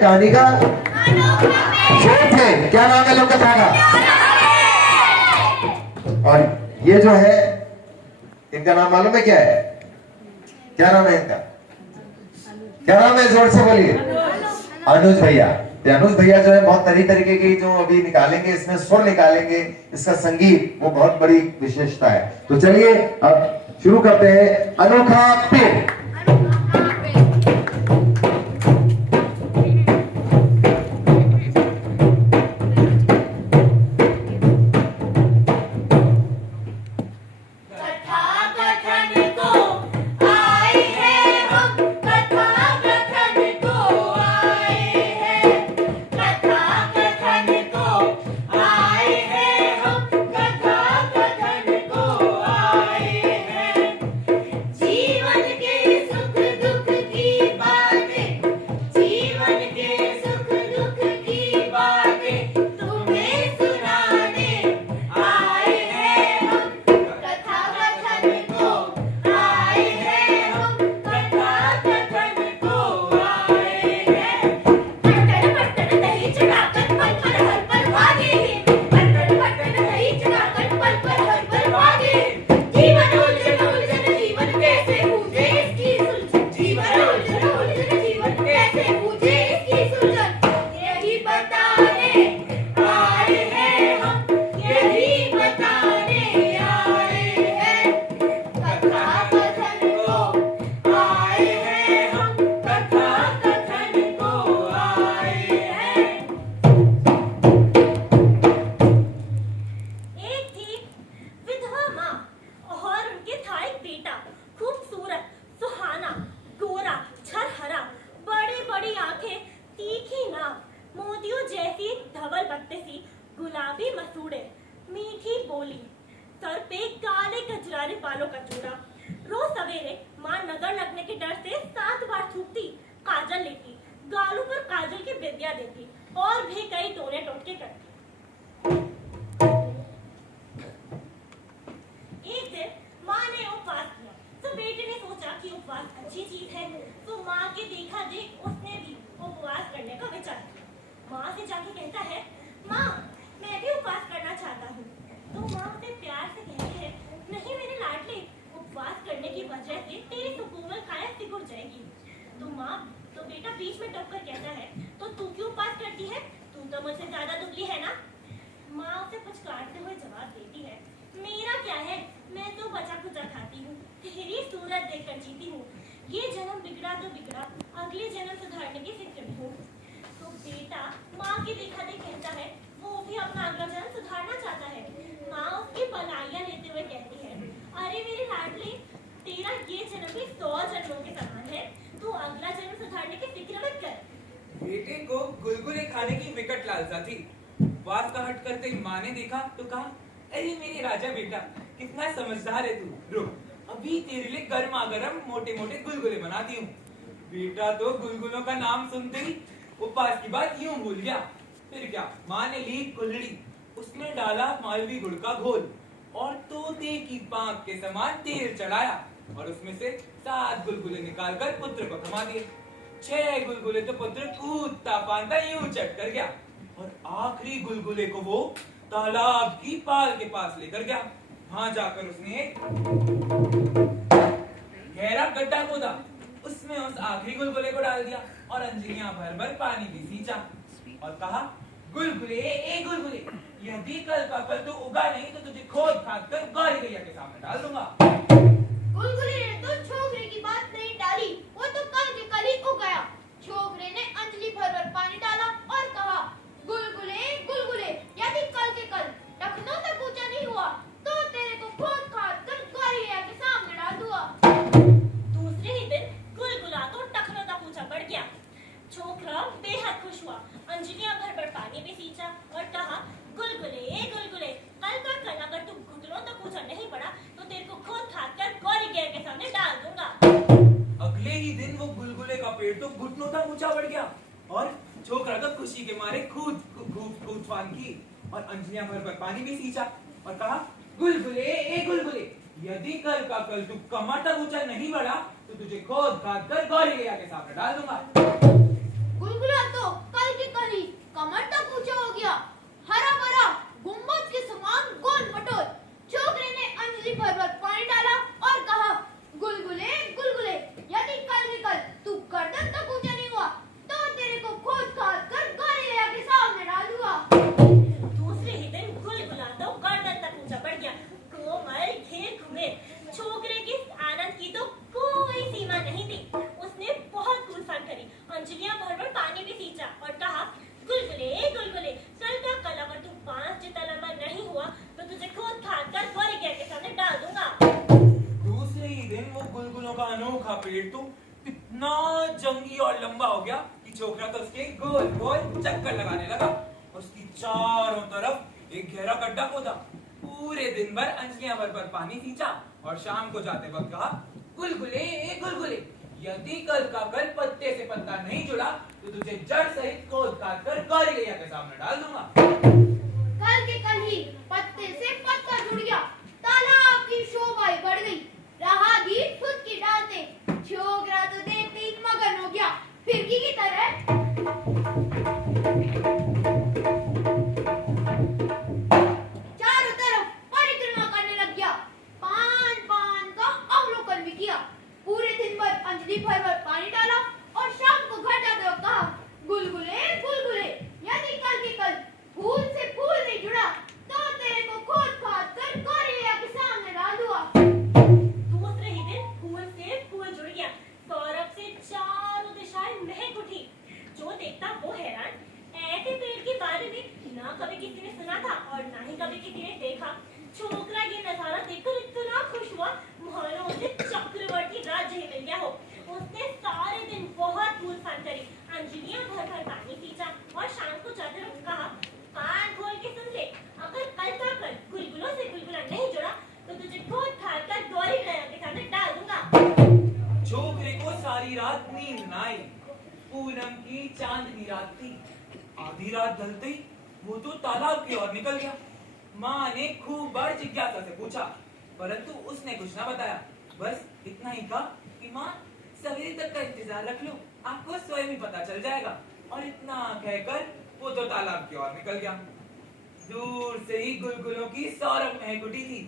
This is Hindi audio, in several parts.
कहानी का शोध है। क्या नाम है लोग कथा का? और ये जो है इनका नाम मालूम है क्या है? क्या नाम है इनका? क्या नाम है? जोर से बोलिए। अनुज भैया। अनुज भैया जो है बहुत तरीके की जो अभी निकालेंगे, इसमें सुर निकालेंगे, इसका संगीत वो बहुत बड़ी विशेषता है। तो चलिए अब शुरू करते हैं। अनोखा पेड़। गुलाबी मसूड़े, मीठी बोली, सर पे काले कजरारे बालों का जूड़ा। रोज सवेरे माँ नजर लगने के डर से 7 बार थूकती, काजल लेती, गालों पर काजल की विद्या देती और भी कई टोने टोटके करती। एक दिन माँ ने उपवास किया तो बेटे ने सोचा कि उपवास अच्छी चीज है, तो माँ के देखा देख उसने भी उपवास करने का विचार किया। माँ से जाके कहता है, माँ मैं भी उपवास करना चाहता हूँ। तो माँ उसे प्यार से कहती है, नहीं मेरे लाडले, उपवास करने की वजह से तेरी सुकोमल काया सिकुड़ जाएगी। तो बेटा बीच में टपकर कहता है, तो तू क्यों उपवास करती है? तू तो मुझसे ज्यादा दुबली है ना। माँ उसे पुचकारते हुए जवाब देती है, मेरा क्या है, मैं तो बचा कुचा खाती हूँ, तेरी सूरत देखकर जीती हूँ। ये जन्म बिगड़ा तो बिगड़ा, अगले जन्म सुधारने की फिक्र में हूँ। तो बेटा माँ के देखा देख कहता है, वो भी अपना अगला जन्म सुधारना चाहता है। माँ उसकी भलाइयाँ लेते हुए कहती है, अरे मेरे लाडले, तेरा ये जन्म भी 100 जन्मों के समान है, तू अगला जन्म सुधारने की फिक्र मत कर। बेटे को गुलगुले खाने की विकट लालसा थी। उपवास का हट करते माँ ने देखा तो कहा, अरे मेरे राजा बेटा, कितना समझदार है तू। रुक, अभी तेरे लिए गर्मा गर्म मोटे मोटे गुलगुले बनाती हूँ। बेटा तो गुलगुलों का नाम सुनते ही उपवास की बात यूं भूल गया। फिर क्या, माँ ने ली कुल्हड़ी, उसमें डाला मालवी गुड़ का घोल और तोते की पांख के समान तेल चढ़ाया और उसमें से 7 गुलगुले निकालकर पुत्र को थमा दिए। 6 गुलगुले तो पुत्र कूदता फांदता यूं चट कर गया और आखिरी गुलगुले को वो तालाब की पाल के पास लेकर गया। वहां जाकर उसने एक गहरा गड्ढा खोदा, उसमें उस आखिरी गुलगुले को डाल दिया और अंजलियां भर भर पानी भी सींचा और कहा, गुलगुले ए गुलगुले, यदि कल का कल तू उगा नहीं तो तुझे खोद खाद कर गौरी गैया के सामने डाल दूंगा। गुलगुले ने तो छोकरे की बात नहीं टाली, वो तो कल के कल ही उग गया। छोकरे ने अंजलि भर भर पानी डाला और कहा, गुलगुले गुलगुले, यदि कल के कल टखनों तक ऊंचा नहीं हुआ तो तेरे को खोद खाद कर गौरी गैया के सामने डाल दूंगा। दूसरे ही दिन गुलगुला तो टखनों तक ऊंचा बढ़ गया। छोकरा बेहद खुश हुआ, अंजलियां भर भर पानी में सींचा और कहा, गुलगुले गुलगुले, कल का कल अगर तू घुटनों तक ऊंचा नहीं बढ़ा तो तेरे को खोद खाद कर गौरी गैया के सामने डाल दूंगा। अगले ही दिन वो गुलगुले का पेड़ तो घुटनों तक ऊंचा बढ़ गया और छोकरा तो खुशी के मारे कूद फान की और अंजलियां भर भर पानी भी सींचा और कहा, गुलगुले ए गुलगुले, यदि कल का कल तू कमर तक ऊंचा नहीं बढ़ा तो तुझे खोद खाद कर गौरी गैया के सामने डाल दूंगा। गुलगुला तो पानी भी सींचा और कहा, गुलगुले गुलगुले, कल का कल अगर तू 5 जितना लंबा नहीं हुआ तो तुझे खुद खाद कर गौरी गाय के सामने डाल दूंगा। दूसरे ही दिन वो गुलगुलों का अनोखा पेड़ तो इतना जंगी और लंबा हो गया कि छोकरा तो उसके गोल गोल चक्कर लगाने लगा और उसकी चारों तरफ एक गहरा गड्ढा खोदा। पूरे दिन भर अंजलियां भर भर पानी सींचा और शाम को जाते वक्त कहा, गुलगुले गुलगुले, यदि कल का कल पत्ते से पत्ता नहीं जुड़ा तो तुझे जड़ सहित खोद काट कर गौरी गैया के सामने डाल दूंगा। कल के कल ही पत्ते से पत्ता जुड़ गया, तालाब की शोभा बढ़ गई, राहगीर खुद की डालते, छोकरा तो देखते ही मगन हो गया, फिरकी की तरह चारों तरफ परिक्रमा करने लग गया। पान पान का अवलोकन भी किया। पूरे दिन भर अंजलि भर भर पानी डाला और शाम को घर जाते वक्त कहा, गुलगुले गुलगुले, यदि कल के कल फूल से फूल नहीं जुड़ा तो तेरे को खोद खाद कर गौरी के सामने डाल दूंगा। दूसरे ही दिन फूल से फूल जुड़ गया। सौरभ से चारों दिशाएं महक उठी। जो देखता वो हैरान। ऐसे पेड़ के बारे में ना कभी किसी ने सुना था और ना ही कभी किसी ने देखा। छोकरा ये नजारा देखकर इतना खुश हुआ मानो उसे चक्रवर्ती राज्य ही मिल गया हो। उसने सारे दिन बहुत फूल फान करी, अंजलियां भर भर पानी सींचा और शाम को जाते वक्त कहा, कान खोल के सुन ले, अगर कल का कल गुलगुलों से गुलगुला नहीं जुड़ा तो तुझे खोद खाद कर गौरी गया के सामने डाल दूंगा। छोकरे को सारी रात नींद न आई। पूनम की चांदनी रात थी। आधी रात ढलते ही वो तो तालाब की ओर निकल गया। माँ ने खूब बार जिज्ञासा से पूछा, परंतु उसने कुछ न बताया। बस इतना ही कहा कि माँ, सवेरे तक का इंतजार रख लो, आपको स्वयं ही पता चल जाएगा। और इतना कहकर वो तो तालाब की ओर निकल गया। दूर से ही गुलगुलों की सौरभ महक उठी थी।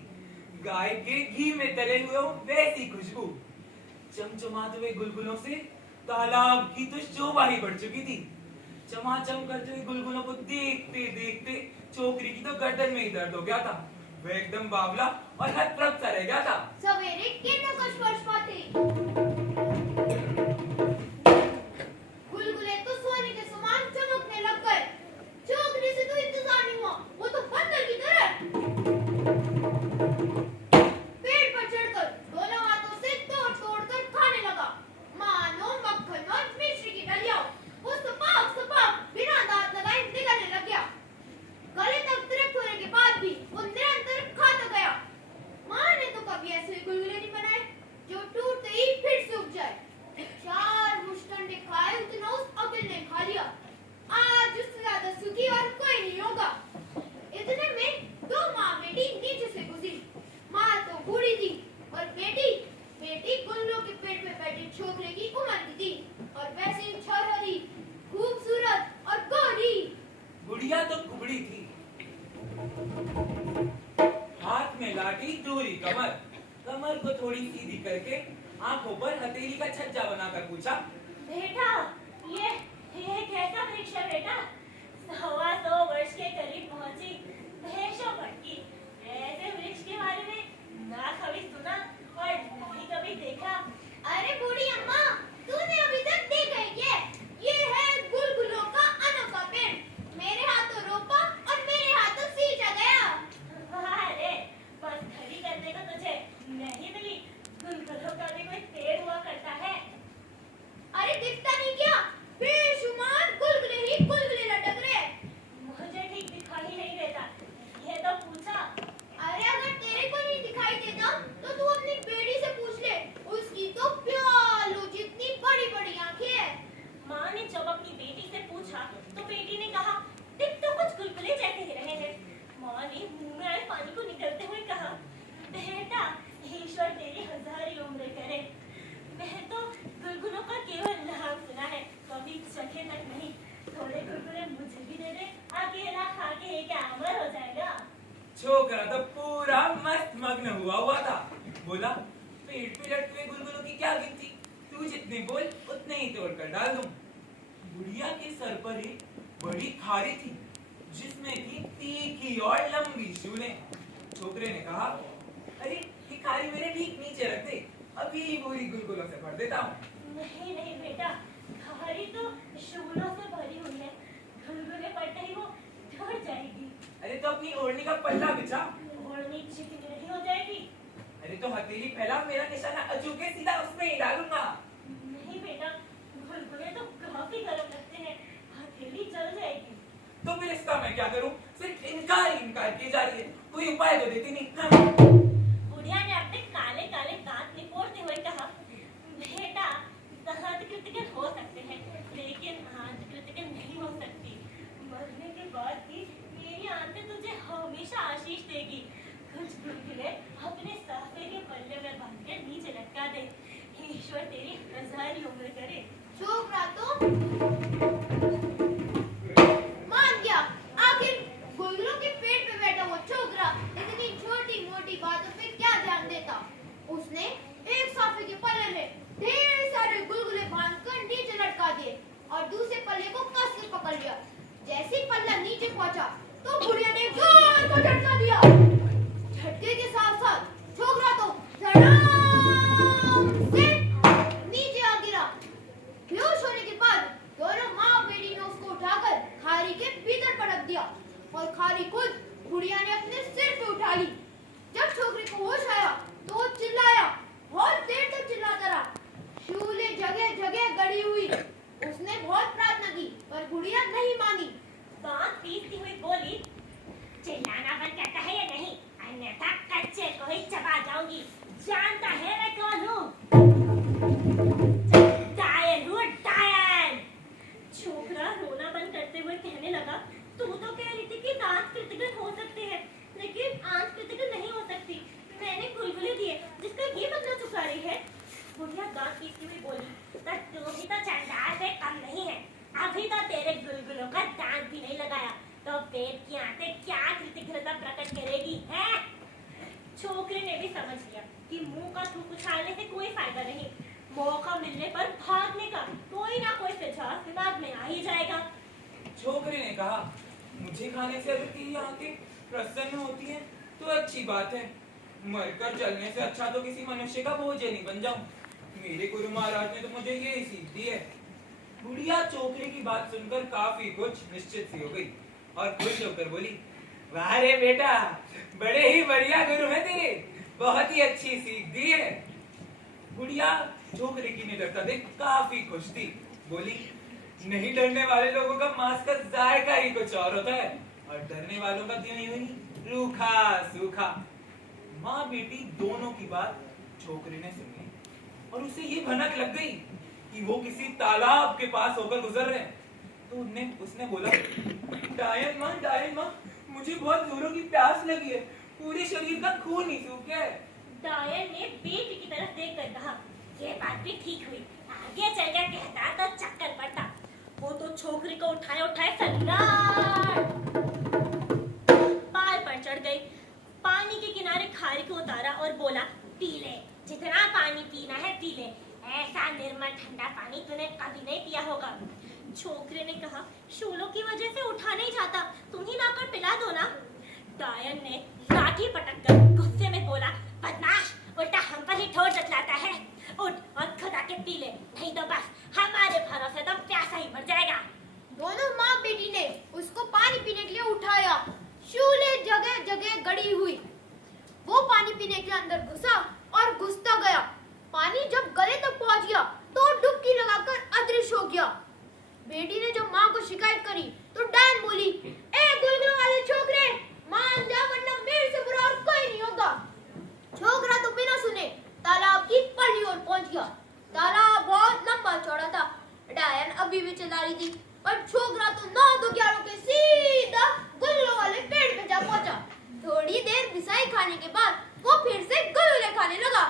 गाय के घी में तले हुए हो वैसी खुशबू। चमचमाते हुए गुलगुलों से तालाब की तो शोभा ही बढ़ चुकी थी। चमाचम करते हुए गुलगुलों को देखते देखते छोकरी की तो गर्दन में ही दर्द हो गया था। वह एकदम बावला और हतप्रभ सा रह गया था। सवेरे किरणों का स्पर्श पाते गुलगुले तो सोने के समान चमकने लग गए। छोकरी से तो इंतजार नहीं हुआ, वो तो बंदर की तरह पेड़ पर चढ़कर दोनों हाथों से तोड़ तोड़ कर खाने लगा, मानो मक्खन और मिश्री की डलिया। वो सपाक सपाक बिना दांत लगाए निगलने लग गया। गले तक तृप्त होने के बाद भी वो निरंतर खाता गया। माँ ने तो कभी ऐसे गुलगुले नहीं बनाए जो टूटते ही फिर सूख जाए। 4 मुष्टंडे खाए उतना उस अकिल ने खा लिया। आज उससे ज्यादा सुखी और कोई नहीं होगा। इतने में 2 माँ बेटी नीचे से गुजरी। माँ तो बूढ़ी थी और बेटी गुलगुलों के पेट में बैठे छोकरे की उम्र की थी और वैसे ही छरहरी, खूबसूरत और गोरी। बुढ़िया तो कुबड़ी थी, हाथ में लाठी, दूरी कमर को थोड़ी सीधी करके आंखों पर हथेली का छज्जा बनाकर पूछा, बेटा, ये कैसा वृक्ष है बेटा? 125 वर्ष के करीब पहुंची भैंसों पटकी। ऐसे वृक्ष के बारे में ना कभी सुना और ना ही कभी देखा। अरे बूढ़ी अम्मा, तूने अभी तक देखा ही क्या? ये है गुलगुलों का अनोखा पेड़। मेरे हाथों रोपा और मेरे हाथों सींचा गया। अरे बस खड़ी करने को तुझे नहीं मिली। गुलगुलों का भी कोई पेड़ हुआ करता है। अरे दिखता नहीं क्या? बेशुमार गुलगुले ही गुलगुले लटक रहे। मुझे ठीक दिखाई नहीं देता, ये तो पूछा। अरे अगर तेरे को नहीं दिखाई देता तो तू अपनी बेटी से पूछ ले। उसकी तो प्यालो जितनी बड़ी बड़ी आंखें हैं। माँ ने जब अपनी बेटी से पूछा तो बेटी ने कहा, दिख तो कुछ गुलगुले जैसे ही रहे हैं। माँ ने मुंह में आए पानी को निकलते हुए कहा, बेटा, ईश्वर तेरी 1000 उम्र करे। मैं तो गुलगुलों का केवल नाम सुना है, कभी चखे तक नहीं। थोड़े गुलगुले मुझे भी दे दे, अकेला खा के क्या अमर हो जाएगा। छोकरा तो पूरा मस्त मग्न हुआ था। बोला, पेट पे लटके हुए गुलगुलों की क्या गिनती, तू जितने बोल उतने ही तोड़ कर डाल दूं। बुढ़िया के सर पर एक बड़ी खारी थी जिसमें थी तीखी और लंबी शूलें। छोकरे ने कहा, अरे ये खारी मेरे ठीक नीचे रख दे, अभी पूरी गुलगुलों से भर देता हूँ। नहीं नहीं बेटा, खारी तो शूलों से भरी हुई है, गुलगुले पड़ते ही वो झड़ जाएगी। अरे तो अपनी ओढ़नी का पल्ला बिछा। ओढ़नी चिकनी नहीं हो जाएगी। अरे तो हथेली फैला, मेरा निशाना अचूके सीधा उसमें ही डालूंगा। नहीं बेटा, गुलगुले तो काफी गर्म लगते हैं, हथेली जल जाएगी। तो फिर इसका मैं क्या करूं? सिर्फ इनकार की जा रही है, कोई उपाय तो देती नहीं। हाँ। बुढ़िया ने अपने काले काले दांत निपोड़ते हुए कहा, बेटा दांत कृतिकल हो सकते हैं, लेकिन आंत कृतिकल नहीं हो सकती। मरने के बाद भी मेरी आंतें तुझे हमेशा आशीष देगी। कुछ गुलगुले अपने साफे के पल्ले में बांधकर नीचे लटका दे। ईश्वर तेरी हजारी उम्र करे। छोकरा तो मान गया। आखिर गुलगुलों के पेट पे बैठा वो छोकरा इतनी छोटी मोटी बातों पे क्या ध्यान देता। उसने एक साफे के पल्ले में ढेर सारे गुलगुले बांधकर नीचे लटका दिए और दूसरे पल्ले को कस के पकड़ लिया। जैसे ही पल्ला नीचे पहुंचा तो बुढ़िया ने जोर को झटका दिया। झटके के साथ साथ छोकरा तो धड़ाम से नीचे आ गिरा। बेहोश होने के बाद दोनों माँ बेटी ने उसको उठाकर खारी के भीतर पटक दिया और खारी खुद बुढ़िया ने अपने सिर पे उठा ली। जब छोकरे को होश आया तो वो चिल्लाया, बहुत देर तक चिल्लाता रहा। शूलें जगह जगह गड़ी हुई। उसने बहुत प्रार्थना की पर बुढ़िया नहीं मानी। दांत पीसती हुई बोली, चिल्लाना बंद करता है या नहीं, अन्यथा कच्चे को ही चबा जाऊंगी। जानता है मैं कौन हूँ? डायन हूँ, डायन। छोकरा रोना बंद करते हुए कहने लगा, तू तो कह रही थी कि दांत कृतिकल हो सकते हैं, लेकिन आंत कृतिकल नहीं हो सकती। मैंने गुलगुले दिए, जिसका ये मतलब चुका रही है। बुढ़िया दांत पीसती हुई बोली, तू भी तो चंडाल से कम नहीं है। अभी तो तेरे गुलगुलों का दांत भी नहीं लगाया, तो पेट की आंतें क्या कृतिकलता प्रकट करेगी है? छोकरे ने भी समझ लिया कि मुंह का थूक उछालने से कोई फायदा नहीं। मौका मिलने पर भागने का कोई ना कोई सुझाव दिमाग में आ ही जाएगा। छोकरे ने कहा, मुझे खाने से अगर तेरी आंखें प्रसन्न होती हैं तो अच्छी बात है। मरकर जलने से अच्छा तो किसी मनुष्य का भोजन ही बन जाऊं। मेरे गुरु महाराज ने तो मुझे ये ही सीख दी है। बुढ़िया छोकरे की बात सुनकर काफी कुछ निश्चित सी हो गई और खुश होकर बोली, वाह रे बेटा, बड़े ही बढ़िया गुरु हैं तेरे, बहुत ही अच्छी सीख दी है। बुढ़िया छोकरे की निडरता देख काफी खुश थी। बोली, नहीं डरने वाले लोगों का मांस का जायका ही कुछ और होता है और डरने वालों का त्यों ही रूखा सूखा। माँ बेटी दोनों की बात छोकरे ने सुनी और उसे ये भनक लग गई कि वो किसी तालाब के पास होकर गुजर रहे हैं। तो उसने बोला, डायन माँ, मुझे बहुत जोरों की प्यास लगी है, पूरे शरीर का खून ही सूख गया है। डायन ने बेटी की तरफ देखकर कहा, ये बात भी ठीक हुई, आगे चलकर कहता तो चक्कर पड़ता। वो तो छोकरी को उठाए सन्नाट पाल पर चढ़ गई। पानी के किनारे खारी को उतारा और बोला, पी ले, जितना पानी पीना है पी ले, ऐसा निर्मल ठंडा पानी तूने कभी नहीं पिया होगा। छोकरे ने कहा, शूलों की वजह से उठा नहीं जाता, तुम ही लाकर पिला दो ना। डायन ने लाठी पटककर गुस्से में बोला, बदमाश, उल्टा हम पर ही ठोर जतलाता है। उठ और खुद आके पी ले, नहीं तो बस हमारे भरोसे तो प्यासा ही मर जाएगा। दोनों माँ बेटी ने उसको पानी पीने के लिए उठाया। शूलें जगह जगह गड़ी हुई। वो पानी पीने के अंदर घुसा और घुसता गया। पानी जब गले तक पहुंच गया तो डुबकी लगाकर अदृश्य हो गया। बेटी ने जब माँ को शिकायत करी तो डायन बोली, ए गुलगुलों वाले छोकरे, मान जा वरना मेरे से बुरा और कोई नहीं होगा। छोकरा तो बिना सुने तालाब की पड़ी ओर पहुंच गया। तालाब बहुत लंबा चौड़ा था। डायन अभी भी चला रही थी पर छोकरा तो 9-11 के सीधा गुलगुलों वाले पेड़ पे जा पहुंचा। थोड़ी देर मिसाई खाने के बाद वो फिर से गुलगुले खाने लगा।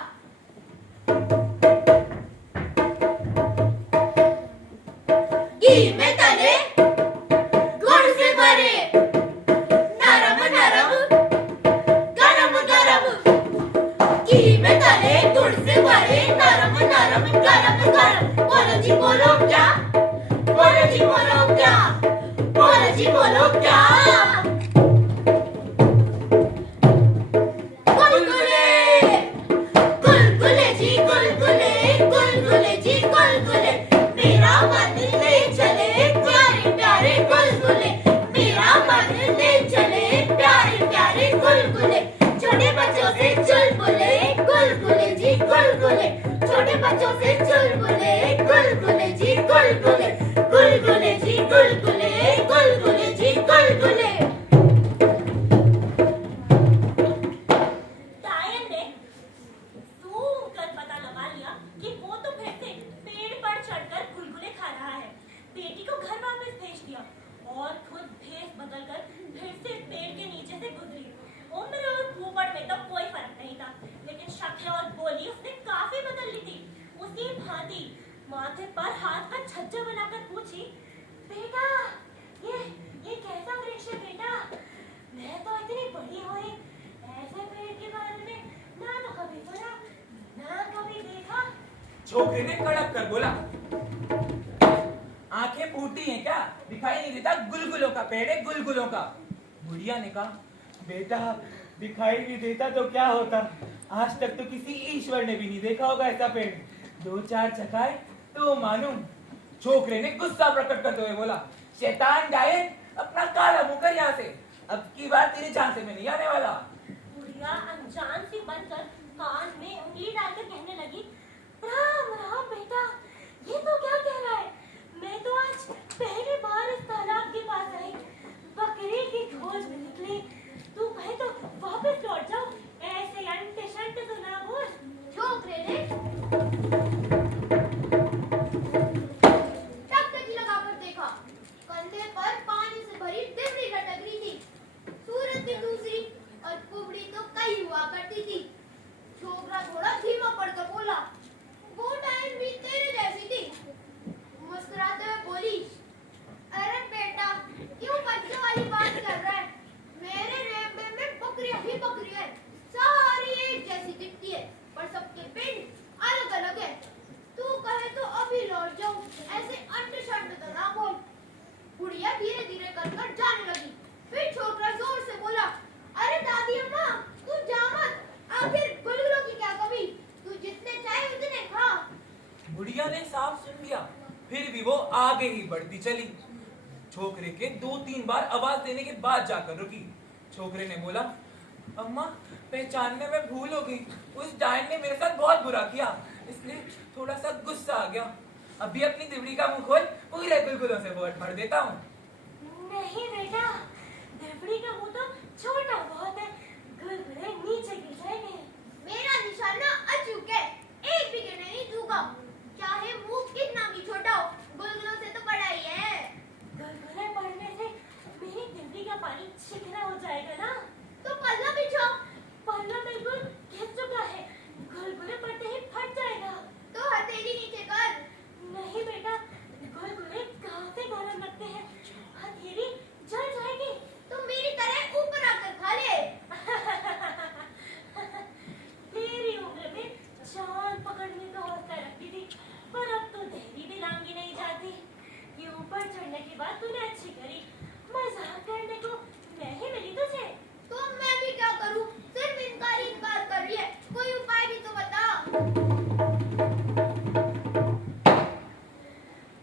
घी में तले, गुड़ से भरे, नरम नरम, गरम गरम। घी में तले, गुड़ से भरे, नरम नरम, गरम गरम। बोलो जी बोलो क्या, बोलो जी बोलो क्या, बोलो जी बोलो क्या। गुलगुले, गुलगुले जी गुलगुले, गुलगुले जी गुलगुले, मेरा मन ले चले छोकरे ने कड़क कर बोला, आंखें फूटी हैं क्या? दिखाई नहीं देता? गुलगुलों का पेड़ है, गुलगुलों का। बुढ़िया ने कहा, बेटा दिखाई नहीं देता तो क्या होता, आज तक तो किसी ईश्वर ने भी नहीं देखा होगा ऐसा पेड़, 2-4 चकाए तो मालूम। छोकरे ने गुस्सा प्रकट करते हुए बोला, शैतान डायन, अपना काला मुंह कर यहाँ से, अब की बार तेरे झांसे में नहीं आने वाला। बुढ़िया अनजान से बनकर कान में उंगली डालकर कहने लगी, राम राम बेटा, ये तो क्या कह रहा है? मैं तो आज पहली बार इस तालाब के पास आई, बकरी की खोज में निकली, तू कहे तो वापस लौट जाओ, ऐसे अंटे शंटे तो ना बोल। छोकरे ने टकटकी लगाकर देखा, कंधे पर पानी से भरी डिबरी लटक रही थी। सूरत भी दूसरी और कुबड़ी तो कई हुआ करती थी। छोकरा थोड़ा धीमा पड़कर बोला, वो डायन भी तेरे जैसी थी। मुस्कुराते हुए बोली, अरे बेटा क्यों बच्चों वाली बात कर रहा है? मेरे रेबे में बकरियां ही बकरी है, सारी एक जैसी दिखती है, पर सबके पिंड अलग अलग है। तू कहे तो अभी लौट जाऊं, ऐसे अंडे शंडे तो ना बोल। बुढ़िया धीरे धीरे कर जाने लगी। फिर छोकरा जोर से बोला, अरे दादी अम्मा तू जा मत, आखिर गुलगुलों की क्या कमी, तू जितने चाहे उतने खा। बुढ़िया ने साफ सुन लिया, फिर भी वो आगे ही बढ़ती चली। छोकरे के 2-3 बार आवाज देने के बाद जाकर रुकी। छोकरे ने बोला, अम्मा पहचानने में भूल हो गई, उस डायन ने मेरे साथ बहुत बुरा किया, इसलिए थोड़ा सा गुस्सा आ गया। अभी अपनी दिबड़ी का मुंह खोल, पूरे गुलगुलों से भर देता हूँ। नहीं बेटा, दिबड़ी का मुंह तो छोटा बहुत है, गुलगुले नीचे गिर जाएंगे। मेरा निशाना अचूक है, एक भी गिरने नहीं दूंगा, चाहे मुंह कितना भी छोटा हो, गुलगुलों से तो बड़ा ही है। गुलगुले पड़ने से मेरी दिबड़ी का पानी चिकना हो जाएगा ना? तो पल्ला बिछाओ। पल्ला बिल्कुल घिस चुका है, गुलगुले पड़ते ही फट जाएगा। तो हथेली नीचे कर। नहीं बेटा, गुलगुले काफी गरम लगते हैं, हथेली जल जाएगी। तो मेरी तरह ऊपर आकर खा ले। तेरी उम्र में चांद पकड़ने का हौसला रखती थी, पर अब तो देहरी भी लांगी नहीं जाती। ये ऊपर चढ़ने की बात तूने अच्छी करी, मजाक करने को मैं ही मिली तुझे। तो मैं भी क्या करूं, सिर्फ इनकार कर रही है, कोई उपाय भी तो बता।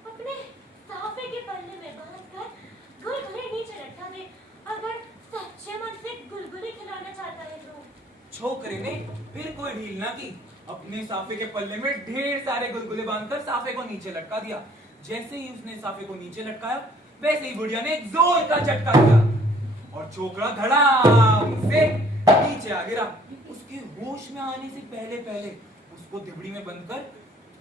अपने साफे के पल्ले में बांधकर गुलगुले नीचे लटका दे, अगर सच्चे मन से गुलगुले खिलाना चाहता है तो। छोकरे ने फिर कोई ढील ना की, अपने साफे के पल्ले में ढेर सारे गुलगुले बांधकर साफे को नीचे लटका दिया। जैसे ही उसने साफे को नीचे लटकाया, वैसे ही बुढ़िया ने एक जोर का झटका दिया और छोकरा धड़ाम से नीचे आ गिरा। उसके होश में आने से पहले उसको दिबड़ी में बंद कर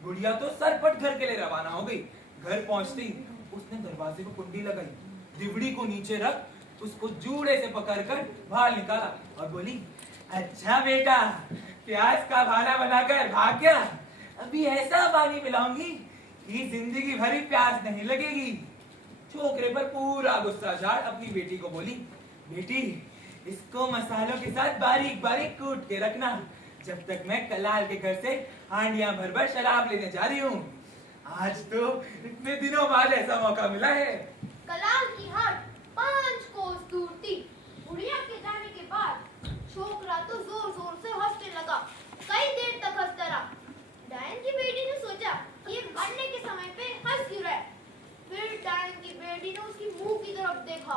बुढ़िया तो सरपट घर के लिए रवाना हो गई। घर पहुंचते ही उसने दरवाजे को कुंडी लगाई, दिबड़ी को नीचे रख उसको जूड़े से पकड़कर बाहर निकाला और बोली, अच्छा बेटा प्याज का भाला बनाकर भाग गया, अभी ऐसा पानी पिलाऊंगी कि जिंदगी भरी प्यास नहीं लगेगी। छोकरे पर पूरा गुस्सा झाड़ अपनी बेटी को बोली, बेटी इसको मसालों के साथ बारीक बारीक कूट के रखना, जब तक मैं कलाल के घर से हांडियां भर भर शराब लेने जा रही हूँ। आज तो इतने दिनों बाद ऐसा मौका मिला है। कलाल की हाट 5 कोस दूर थी। बुढ़िया के जाने के बाद छोकरा तो जोर जोर से हंसने लगा, कई देर तक हंसता रहा। डायन की बेटी ने सोचा कि ये मरने के समय पे हंस क्यों रहा है। फिर डायन की बेटी ने उसकी मुंह की तरफ देखा,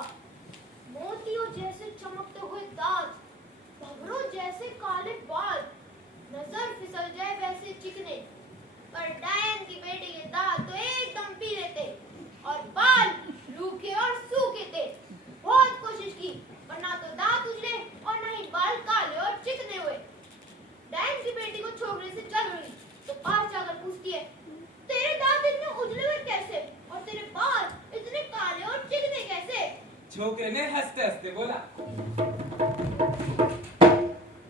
मोतियों जैसे चमकते हुए दांत, भंवरों जैसे काले बाल, नजर फिसल जाए वैसे चिकने। पर डायन की बेटी के दांत तो एकदम पीले थे और बाल रूखे और सूखे थे। बहुत कोशिश की पर ना तो दांत उजले और ना ही बाल काले और चिकने हुए। डायन की बेटी को छोकरे से चल रही तो पास जाकर पूछती है, तेरे दांत इतने उजले हुए कैसे और तेरे बाल इतने काले और चिकने कैसे? छोकरे ने हंसते हंसते बोला,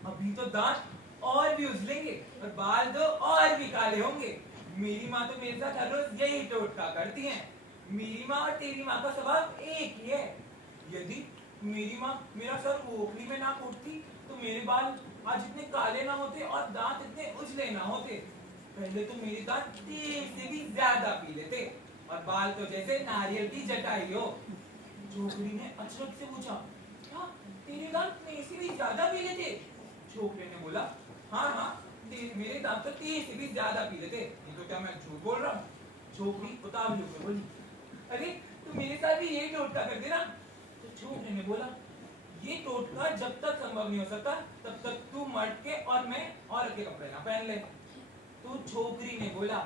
अभी तो दांत और भी उजलेंगे और बाल तो और भी काले होंगे। मेरी माँ तो मेरे साथ हर रोज यही टोटका करती हैं। मेरी माँ और तेरी माँ का स्वभाव एक ही है। यदि मेरी माँ मेरा सर ओखली में ना कूटती तो मेरे बाल आज इतने काले ना होते और दांत इतने उजले ना होते। पहले तो मेरे दांत तेल से भी ज्यादा पीले थे और बाल तो जैसे नारियल की जटाई हो। छोकरी ने अचरज से पूछा, क्या तेरे दांत मेरे से भी ज्यादा पीले थे? छोकरे ने बोला, हाँ हाँ, मेरे दांत तो तेरे से भी ज्यादा पीले थे। ये तो क्या मैं झूठ बोल रहा हूँ? छोकरी उतावली होकर बोली, अरे तू मेरे साथ भी यही टोटका कर देना। तो छोकरे ने बोला, ये टोटका जब तक संभव नहीं हो सकता तब तक तू मर्द के और मैं औरत के कपड़े ना पहन ले। तो छोकरी ने बोला,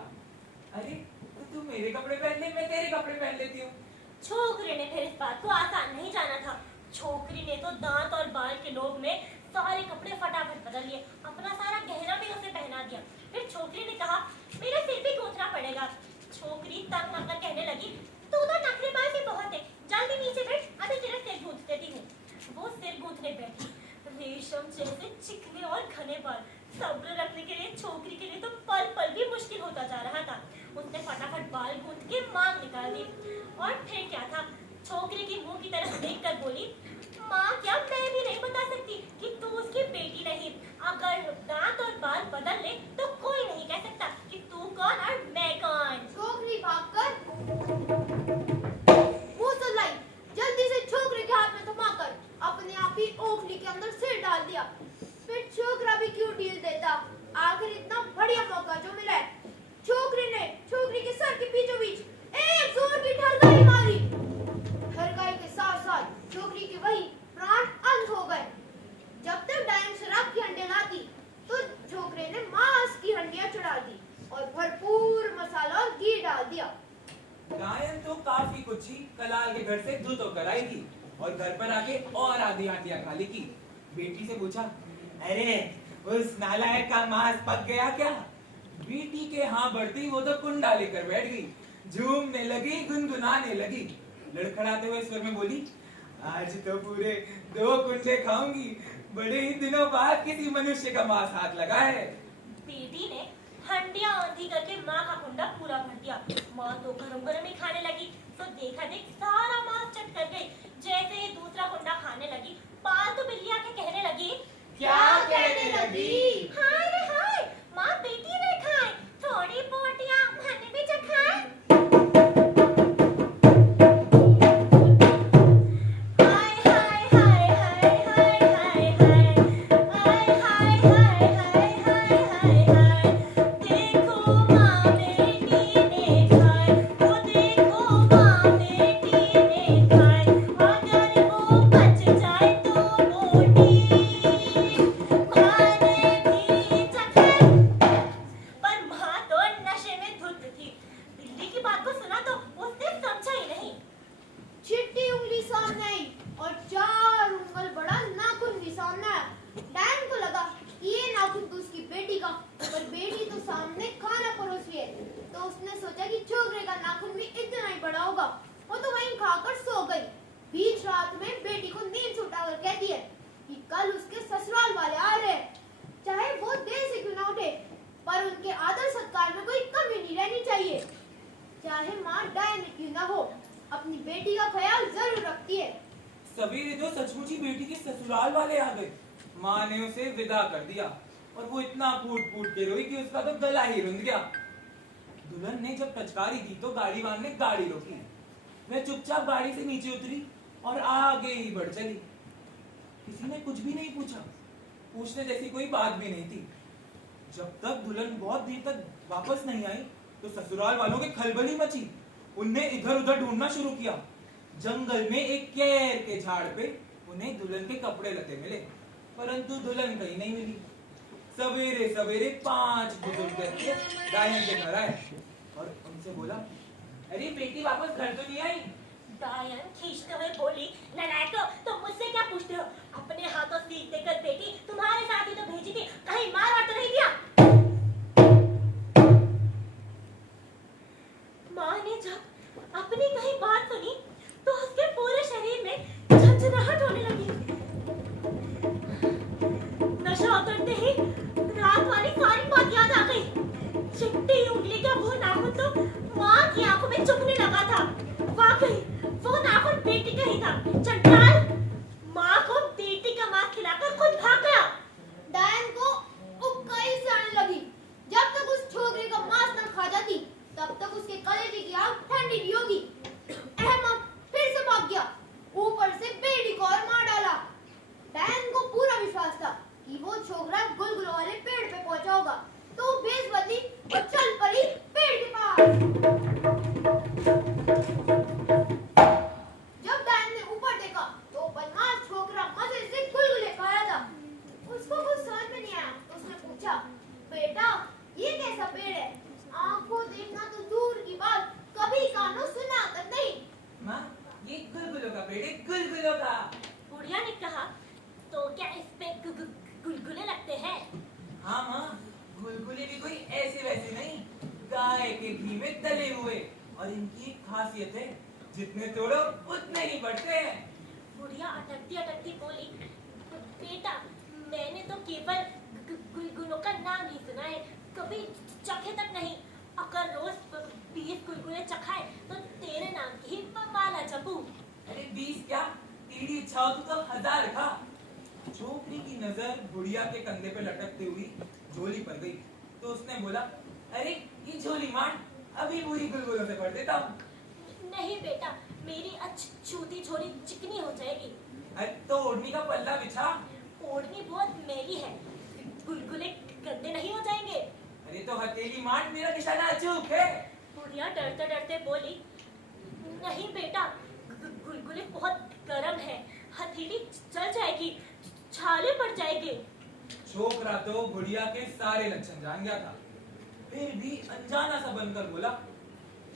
अरे तो तू मेरे कपड़े पहन ले, मैं तेरे कपड़े पहन लेती हूँ। छोकरे ने फिर इस बात को आसान नहीं जाना था। छोकरी ने तो दांत और बाल के लोभ में सारे कपड़े फटाफट बदल लिए, अपना सारा गहना भी उसे पहना दिया। फिर छोकरी ने कहा, मेरा सिर भी गूंथना पड़ेगा। छोकरी तंग आकर कहने लगी, तू तो नखरेबाज ही बहुत है, जल्दी नीचे बैठ, अभी तेरा सिर गूंथ देती हूँ। वो सिर गूंथने बैठी। रेशम जैसे चिकने और घने बाल, सब्र रखने के लिए छोकरी के लिए तो पल पल भी मुश्किल होता जा रहा था। उसने फटाफट बाल गूंथ के मांग निकाल दी और फिर क्या था, छोकरी की मुंह की तरफ देखकर बोली, माँ क्या मैं भी नहीं बता सकती कि तू उसकी बेटी नहीं। अगर दांत और बाल बदल ले तो कोई नहीं कह सकता कि तू कौन और मैं कौन। छोकरी भागकर मुंह सुलाई, जल्दी से छोकरे के हाथ में थमाकर अपने आप ही ओखली के अंदर सिर डाल दिया। फिर छोकरा भी क्यों ढील देता, आखिर इतना बढ़िया मौका जो मिला है। छोकरी ने छोकरी के सर के बीचों बीच एक जोर की ठरकाई मारी। ठरकाई के साथ साथ छोकरी के वही प्राण अंत हो गए। जब तक डायन शराब की हंडियां लाती तो छोकरे ने मांस की हंडियां चढ़ा दी और भरपूर मसाला और घी डाल दिया। गायन तो काफी कुछ ही कलाल के घर से दूध होकर आई थी और घर पर आके और आधी हंडियां खा ली की। बेटी से पूछा, अरे उस नालायक का मांस पक गया क्या? बेटी के हाँ बढ़ती वो तो कुंडा लेकर बैठ गई, झूमने लगी, गुनगुनाने लगी, लड़खड़ाते हुए स्वर में बोली, आज तो पूरे 2 कुंडे खाऊंगी, बड़े ही दिनों बाद किसी मनुष्य का मांस हाथ लगा है। बेटी ने हंडियां आंधी करके माँ का कुंडा पूरा भर दिया। माँ तो गरम गरम ही खाने लगी तो देखा देख सारा मांस चट कर गई। जैसे ही दूसरा कुंडा खाने लगी, पालतू बिल्ली आके कहने लगी, क्या कहने लगी? हाय रे हाय, माँ बेटी ने खाए, थोड़ी बोटियां मैंने भी चखाए। चिट्टी उंगली सामने आई और 4 उंगल बड़ा नाखून भी सामने आया। डायन को लगा कि ये नाखून तो उसकी बेटी का, पर बेटी तो सामने खाना परोस रही है। तो उसने सोचा कि छोकरे का नाखून भी इतना ही बड़ा होगा। वो तो वहीं खाकर सो गई। बीच रात में बेटी को नींद से उठाकर कहती है कि कल उसके ससुराल वाले आ रहे हैं, चाहे वो देर से क्यों ना उठे, पर उनके आदर सत्कार में कोई कमी नहीं रहनी चाहिए। चाहे माँ डायन क्यों ना हो, अपनी बेटी का ख्याल जरूर रखती है। सवेरे जो सचमुच ही बेटी के ससुराल वाले आ गए, माँ ने उसे विदा कर दिया और वो इतना फूट फूट के रोई कि उसका तो गला ही रुंध गया। दुल्हन ने जब टचकारी दी तो गाड़ी वाले ने गाड़ी रोकी। वह चुपचाप गाड़ी से नीचे उतरी और आगे ही बढ़ चली। किसी ने कुछ भी नहीं पूछा, पूछने जैसी कोई बात भी नहीं थी। जब तक दुल्हन बहुत देर तक वापस नहीं आई तो ससुराल वालों की खलबली मची। उनने इधर उधर ढूंढना शुरू किया। जंगल में एक केर के झाड़ पे उन्हें दुल्हन के कपड़े लते मिले, परंतु दुल्हन कहीं नहीं मिली। सवेरे सवेरे 5 बुजुर्ग व्यक्ति डायन के घर आए और उनसे बोला, अरे बेटी वापस घर तो नहीं आई? डायन खींचते हुए बोली, नालायको, तुम मुझसे क्या पूछते हो? अपने हाथों सीख देकर बेटी तुम्हारे साथ ही तो भेजी थी, कहीं मार वार तो नहीं दिया? माँ ने जब अपनी कही बात सुनी तो उसके पूरे शरीर में झंझनाहट होने लगी। नशा करते ही रात वाली सारी बात याद आ गई। चिट्टी उंगली का वो नाखून तो माँ की आंखों में चुभने लगा था। वाकई वो नाखून बेटी का ही था। चंडाल माँ को बेटी का मांस खिलाकर खुद भाग गया। डायन को उबकाई से आने लगी। जब तक उस छोकरी तब तक उसके कलेजे की आग ठंडी नहीं होगी। अहमद फिर से भाग गया, ऊपर से बेड़ी को और मार डाला। डैन को पूरा विश्वास था कि वो छोकरा गुलगुलों वाले पेड़ पे पहुंचा होगा, तो वो भेस बदली और चल पड़ी पेड़ के पास। जब डैन ने ऊपर देखा तो बदमाश छोकरा मजे से गुलगुले खा रहा था। उसको कुछ समझ में नहीं आया तो उसने पूछा, बेटा ये कैसा पेड़ है? आंखों देखना तो दूर की बात, कभी कानों सुना तक नहीं। माँ, ये गुलगुलों का पेड़ है, गुलगुलों का। बुढ़िया ने कहा, तो क्या इस पे गुलगुले लगते हैं? हाँ माँ, गुलगुले भी कोई ऐसे वैसे नहीं, गाय के घी में तले हुए। और इनकी एक खासियत है, जितने तोड़ो उतने ही बढ़ते हैं। बुढ़िया अटकती अटकती बोली, बेटा मैंने तो केवल गुलगुलों का नाम ही सुना है, कभी चखे तक नहीं। अगर रोज 20 गुलगुले चखाए तो तेरे नाम की ही माला जपू। अरे 20 क्या, तेरी इच्छा हो तो 1000 खा। छोकरी की नजर बुढ़िया के कंधे पे लटकती हुई झोली पर गई, तो उसने बोला, अरे ये झोली मार, अभी पूरी गुलगुलों से भर देता हूँ। नहीं बेटा, मेरी छूती झोली चिकनी हो जाएगी। अरे तो ओढ़नी का पल्ला बिछा। ओढ़नी बहुत मैली है, गुलगुले गंदे नहीं हो जाएंगे। अरे तो हथेली मार, मेरा निशाना अचूक है। बुढ़िया डरते डरते बोली, नहीं बेटा, गुलगुले बहुत गर्म है, हथेली जल जाएगी, छाले पड़ जाएंगे। छोकरा तो बुढ़िया के सारे लक्षण जान गया था, फिर भी अनजाना सा बनकर बोला,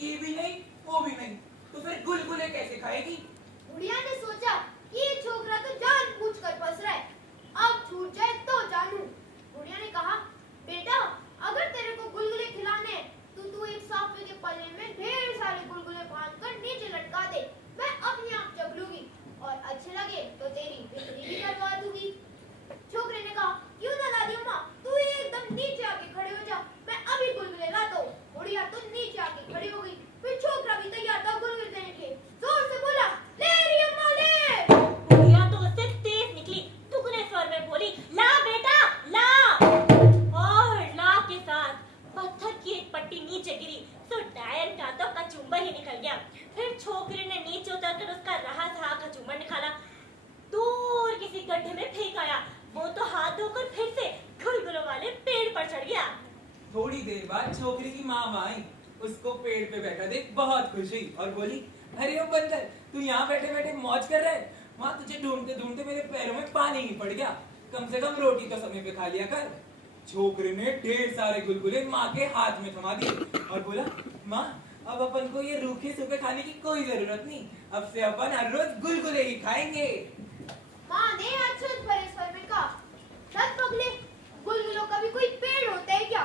ये भी नहीं वो भी नहीं, तो फिर गुलगुले कैसे खाएगी? बुढ़िया ने सोचा ये छोकरा तो जानबूझकर फंस रहा है, अब छूट जाए तो जानू। बुढ़िया ने कहा, बेटा अगर तेरे को गुलगुले खिलाने हैं, तो तू एक साफे के पल्ले में ढेर सारे गुलगुले बांधकर नीचे लटका दे, मैं अपने आप चख लूंगी और अच्छे लगे तो तेरी बिक्री भी करवा दूंगी। छोकरे ने कहा, क्यों ना दादी अम्मा, तू एकदम नीचे आके खड़े हो जा, मैं अभी गुलगुले लाता हूँ। बुढ़िया तो नीचे आके खड़ी हो गई, फिर छोकरा भी तैयार था गुलगुले देने के, जोर से बोला, ले रही अम्मा ले। बुढ़िया तो उससे तेज निकली, दुगने स्वर में बोली, ला बेटा ला। और ला के साथ पत्थर की एक पट्टी नीचे गिरी, तो डायन का तो कचुम्बर ही निकल गया। फिर छोकरे ने नीचे उतरकर उसका रहा था कचुम्बर निकाला, दूर किसी गड्ढे में फेंक आया। वो तो हाथ धोकर फिर से गुलगुलों वाले पेड़ पर चढ़ गया। थोड़ी देर बाद छोकरी की माँ आई, उसको पेड़ पे बैठा देख बहुत खुश हुई और बोली, अरे ओ बंदर, तू यहाँ बैठे बैठे मौज कर रहा है? माँ तुझे ढूंढते ढूंढते मेरे पैरों में पानी ही पड़ गया, कम से कम रोटी तो समय पे खा लिया कर। छोकरे ने ढेर सारे गुलगुले माँ के हाथ में थमा दिए और बोला, माँ अब अपन को ये रूखे सूखे खाने की कोई जरूरत नहीं, अब से अपन हर रोज गुलगुले ही खाएंगे। माँ ने अचरज भरे स्वर में कहा, दस पगले, गुलगुलों का भी कोई पेड़ होता है क्या?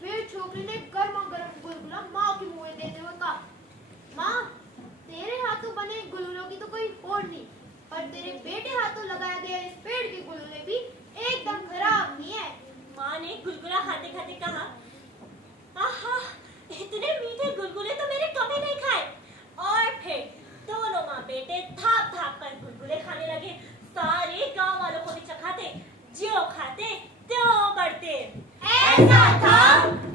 फिर छोकरी ने गर्मा गर्म गुलगुला माँ के मुंह में देते हुए कहा, माँ तेरे हाथों बने गुलगुलों की तो कोई होड़ नहीं, पर तेरे बेटे हाथों लगाया गया इस पेड़ के गुलगुले भी एकदम खराब नहीं है। माँ ने गुलगुला खाते खाते कहा, आहा, इतने मीठे गुलगुले तो मैंने कभी नहीं खाए। और फिर दोनों माँ बेटे थाप थाप कर गुलगुले खाने लगे, सारे गांव वालों को भी चखाते, ज्यों खाते त्यों बढ़ते। ऐसा था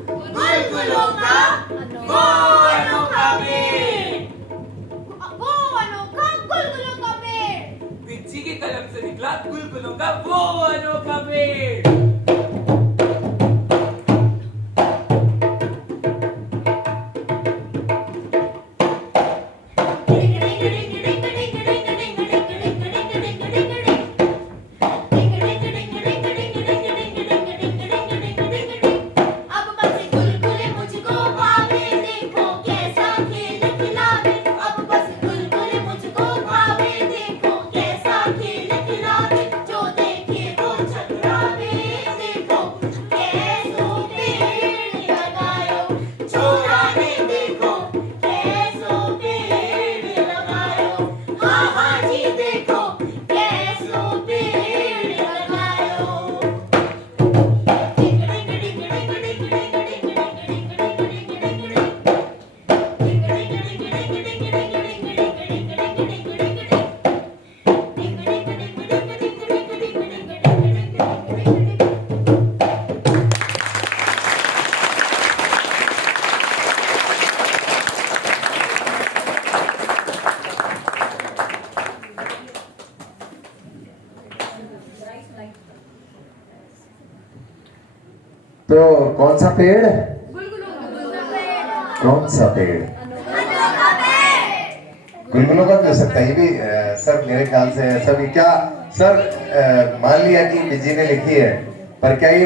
गुलगुलों का वो अनोखा पेड़। वो अनोखा गुलगुलों का पेड़। पिच्ची की कलम से निकला गुलगुलों का वो अनोखा पेड़। जो देखे वो छतरावे। तो कौन सा पेड़? गुलगुलों का पेड़। कौन सा पेड़? गुलगुलों का भी हो सकता है ये भी। सर मेरे ख्याल से सर क्या सर मान लिया कि बिजी ने लिखी है, पर क्या ये